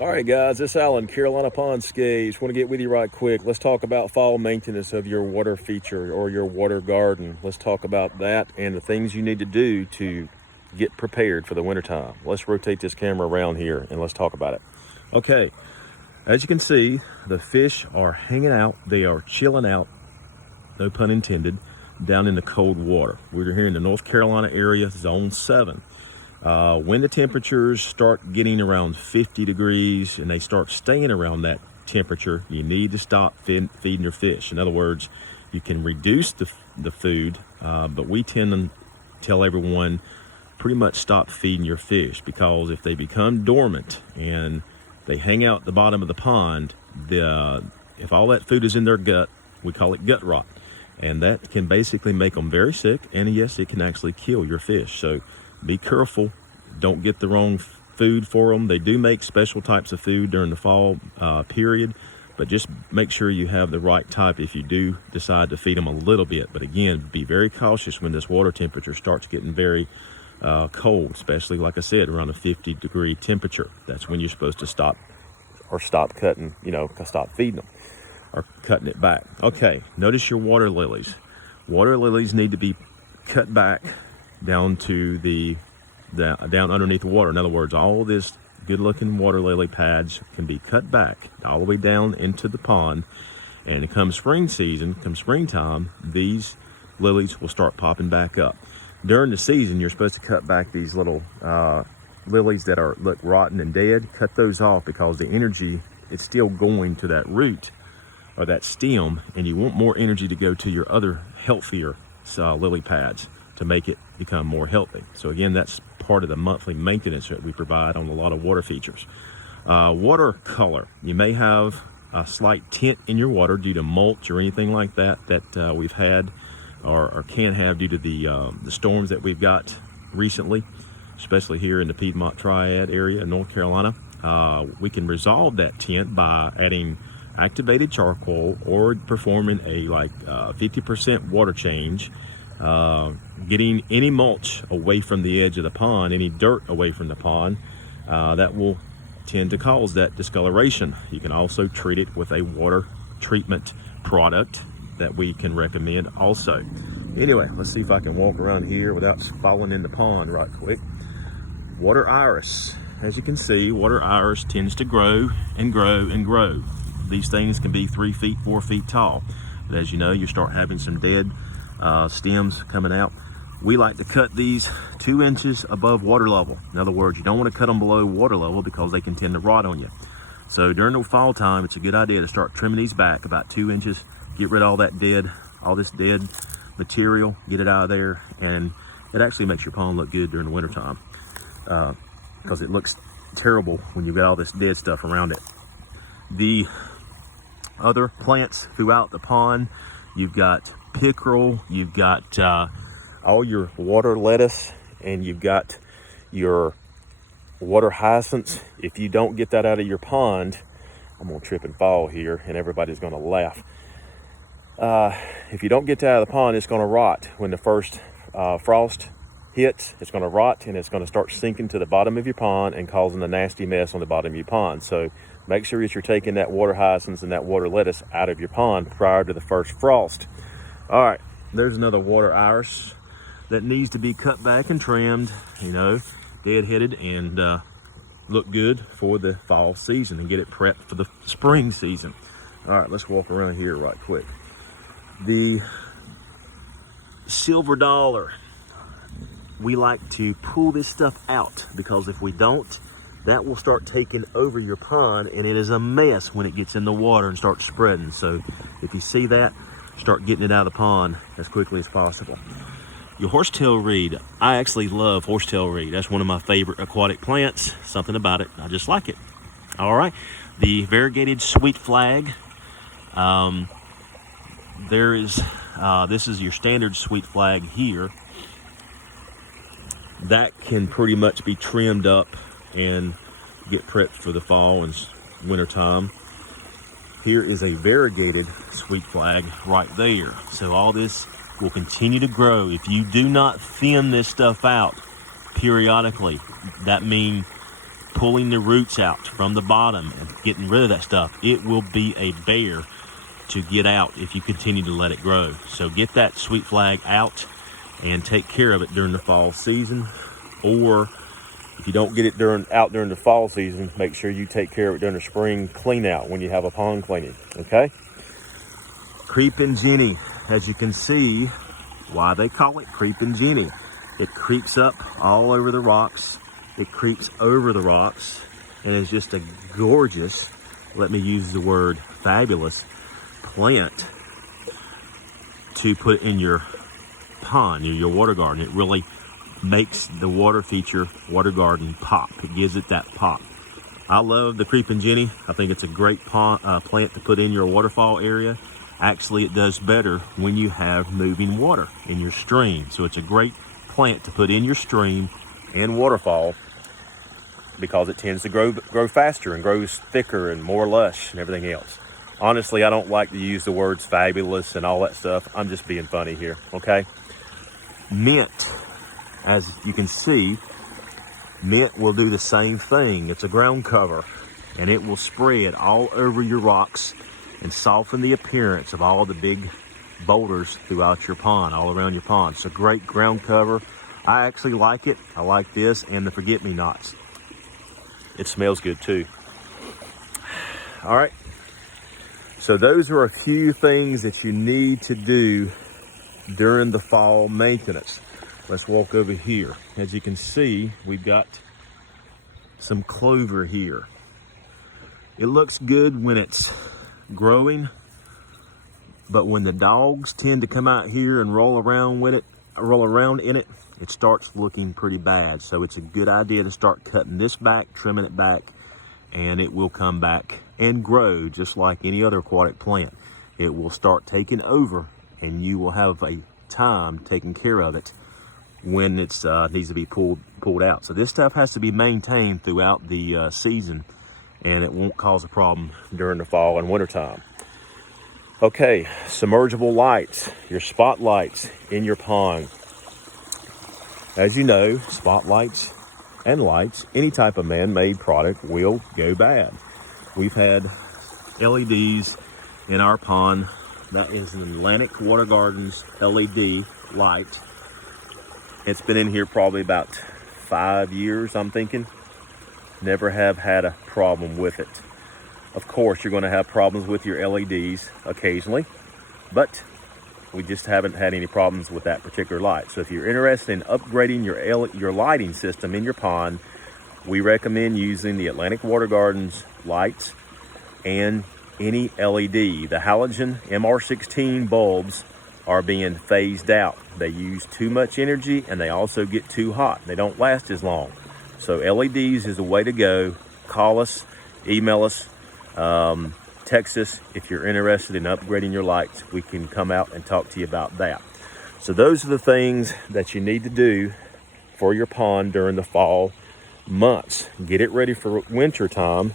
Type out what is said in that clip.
All right, guys, this is Alan, Carolina Pondscapes. Want to get with you right quick. Let's talk about fall maintenance of your water feature or your water garden. Let's talk about that and the things you need to do to get prepared for the wintertime. Let's rotate this camera around here and let's talk about it. Okay, as you can see, the fish are hanging out. They are chilling out, no pun intended, down in the cold water. We're here in the North Carolina area, zone 7. When the temperatures start getting around 50 degrees and they start staying around that temperature, you need to stop feeding your fish. In other words, you can reduce the food, but we tend to tell everyone pretty much stop feeding your fish, because if they become dormant and they hang out at the bottom of the pond, if all that food is in their gut, we call it gut rot, and that can basically make them very sick, and yes, it can actually kill your fish. So be careful, don't get the wrong food for them. They do make special types of food during the fall period, but just make sure you have the right type if you do decide to feed them a little bit. But again, be very cautious when this water temperature starts getting very cold, especially, like I said, around a 50-degree temperature. That's when you're supposed to stop cutting, stop feeding them or cutting it back. Okay, notice your water lilies. Water lilies need to be cut back down to down underneath the water. In other words, all this good-looking water lily pads can be cut back all the way down into the pond, and come springtime, these lilies will start popping back up. During the season, you're supposed to cut back these little lilies that look rotten and dead. Cut those off, because the energy is still going to that root or that stem, and you want more energy to go to your other healthier lily pads to make it become more healthy. So again, that's part of the monthly maintenance that we provide on a lot of water features. Water color. You may have a slight tint in your water due to mulch or anything like that we've had or can have due to the storms that we've got recently, especially here in the Piedmont Triad area in North Carolina. We can resolve that tint by adding activated charcoal or performing a 50% water change, getting any mulch away from the edge of the pond, any dirt away from the pond. That will tend to cause that discoloration. You can also treat it with a water treatment product that we can recommend also. Anyway, let's see if I can walk around here without falling in the pond right quick. Water iris. As you can see, water iris tends to grow and grow and grow. These things can be 3 feet, 4 feet tall. But as you know, you start having some dead stems coming out. We like to cut these 2 inches above water level. In other words, you don't want to cut them below water level because they can tend to rot on you. So during the fall time, it's a good idea to start trimming these back about 2 inches. Get rid of all this dead material, get it out of there, and it actually makes your pond look good during the wintertime, because it looks terrible when you've got all this dead stuff around it. The other plants throughout the pond, you've got pickerel, you've got all your water lettuce, and you've got your water hyacinths. If you don't get that out of your pond, I'm gonna trip and fall here and everybody's gonna laugh. If you don't get that out of the pond, it's gonna rot. When the first frost hits, it's gonna rot and it's gonna start sinking to the bottom of your pond and causing a nasty mess on the bottom of your pond. So make sure that you're taking that water hyacinths and that water lettuce out of your pond prior to the first frost. All right, there's another water iris that needs to be cut back and trimmed, dead-headed, and look good for the fall season and get it prepped for the spring season. All right, let's walk around here right quick. The silver dollar. We like to pull this stuff out, because if we don't, that will start taking over your pond, and it is a mess when it gets in the water and starts spreading. So if you see that, start getting it out of the pond as quickly as possible. Your horsetail reed. I actually love horsetail reed. That's one of my favorite aquatic plants. Something about it, I just like it. All right, the variegated sweet flag. This is your standard sweet flag here. That can pretty much be trimmed up and get prepped for the fall and winter time. Here is a variegated sweet flag right there. So all this will continue to grow. If you do not thin this stuff out periodically, that means pulling the roots out from the bottom and getting rid of that stuff, it will be a bear to get out if you continue to let it grow. So get that sweet flag out and take care of it during the fall season. Or if you don't get it out during the fall season, make sure you take care of it during the spring clean out when you have a pond cleaning, okay? Creeping Jenny, as you can see, why they call it Creeping Jenny. It creeps up all over the rocks. It creeps over the rocks and is just a gorgeous, let me use the word fabulous, plant to put in your pond, in your water garden. It really makes the water feature, water garden pop. It gives it that pop. I love the Creeping Jenny. I think it's a great plant to put in your waterfall area. Actually, it does better when you have moving water in your stream. So it's a great plant to put in your stream and waterfall because it tends to grow faster and grows thicker and more lush and everything else. Honestly, I don't like to use the words fabulous and all that stuff. I'm just being funny here, okay? Mint, as you can see, mint will do the same thing. It's a ground cover, and it will spread all over your rocks and soften the appearance of all the big boulders throughout your pond, all around your pond. It's a great ground cover. I actually like it. I like this and the forget-me-nots. It smells good too. All right. So those are a few things that you need to do during the fall maintenance. Let's walk over here. As you can see, we've got some clover here. It looks good when it's growing, but when the dogs tend to come out here and roll around in it, it starts looking pretty bad. So it's a good idea to start cutting this back, trimming it back, and it will come back and grow just like any other aquatic plant. It will start taking over, and you will have a time taking care of it when it needs to be pulled out. So this stuff has to be maintained throughout the season, and it won't cause a problem during the fall and winter time. Okay, submergible lights, your spotlights in your pond. As you know, spotlights and lights, any type of man-made product, will go bad. We've had LEDs in our pond. That is an Atlantic Water Gardens LED light. It's been in here probably about 5 years, I'm thinking. Never have had a problem with it. Of course, you're going to have problems with your LEDs occasionally, but we just haven't had any problems with that particular light. So if you're interested in upgrading your lighting system in your pond, we recommend using the Atlantic Water Gardens lights and any LED. The halogen MR16 bulbs are being phased out. They use too much energy and they also get too hot. They don't last as long. So LEDs is a way to go. Call us, email us, text us if you're interested in upgrading your lights. We can come out and talk to you about that. So those are the things that you need to do for your pond during the fall months. Get it ready for winter time